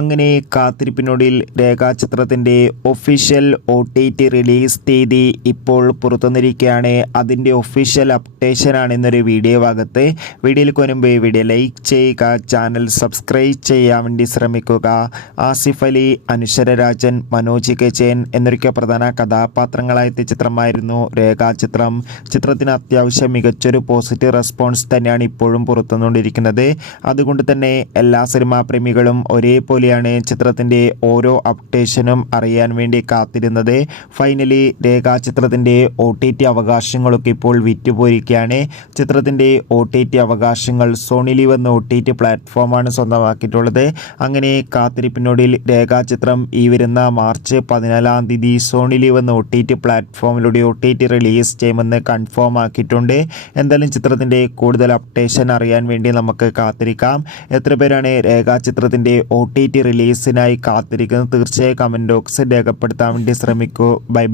അങ്ങനെ കാത്തിരിപ്പിനൊടുവിൽ രേഖാചിത്രത്തിൻ്റെ official OTT release തീയതി ഇപ്പോൾ പുറത്തുവന്നിരിക്കുകയാണ്. അതിൻ്റെ ഒഫീഷ്യൽ അപ്ഡേഷനാണ് ഇന്നൊരു വീഡിയോ ഭാഗത്ത്. വീഡിയോയിൽ മുൻപ് വീഡിയോ ലൈക്ക് ചെയ്യുക, ചാനൽ സബ്സ്ക്രൈബ് ചെയ്യാൻ വേണ്ടി ശ്രമിക്കുക. ആസിഫ് അലി, അനുശ്വര രാജൻ, മനോജ് കെ ജയൻ എന്നൊക്കെ പ്രധാന കഥാപാത്രങ്ങളായെത്തിയ ചിത്രമായിരുന്നു രേഖാചിത്രം. ചിത്രത്തിന് അത്യാവശ്യം മികച്ചൊരു പോസിറ്റീവ് റെസ്പോൺസ് തന്നെയാണ് ഇപ്പോഴും പുറത്തുവന്നുകൊണ്ടിരിക്കുന്നത്. അതുകൊണ്ട് തന്നെ എല്ലാ സിനിമാ പ്രേമികളും ഒരേപോലെ ചിത്രത്തിൻ്റെ ഓരോ അപ്ഡേഷനും അറിയാൻ വേണ്ടി കാത്തിരുന്നത്. ഫൈനലി രേഖാചിത്രത്തിൻ്റെ OTT അവകാശങ്ങളൊക്കെ ഇപ്പോൾ വിറ്റുപോയിരിക്കുകയാണ്. ചിത്രത്തിൻ്റെ OTT അവകാശങ്ങൾ സോണി ലീവ് എന്ന OTT പ്ലാറ്റ്ഫോമാണ് സ്വന്തമാക്കിയിട്ടുള്ളത്. അങ്ങനെ കാത്തിരിപ്പിനൊടുവിൽ രേഖാചിത്രം ഈ വരുന്ന മാർച്ച് 14 തീയതി സോണി ലീവ് എന്ന OTT പ്ലാറ്റ്ഫോമിലൂടെ OTT റിലീസ് ചെയ്യുമെന്ന് കൺഫേം ആക്കിയിട്ടുണ്ട്. എന്തായാലും ചിത്രത്തിൻ്റെ കൂടുതൽ അപ്ഡേഷൻ അറിയാൻ വേണ്ടി നമുക്ക് കാത്തിരിക്കാം. എത്ര പേരാണ് രേഖാചിത്രത്തിൻ്റെ OTT റിലീസിനായി കാത്തിരിക്കുന്നത്? തീർച്ചയായും കമൻറ്റ് ബോക്സിൽ രേഖപ്പെടുത്താൻ വേണ്ടി ശ്രമിക്കൂ. ബൈ.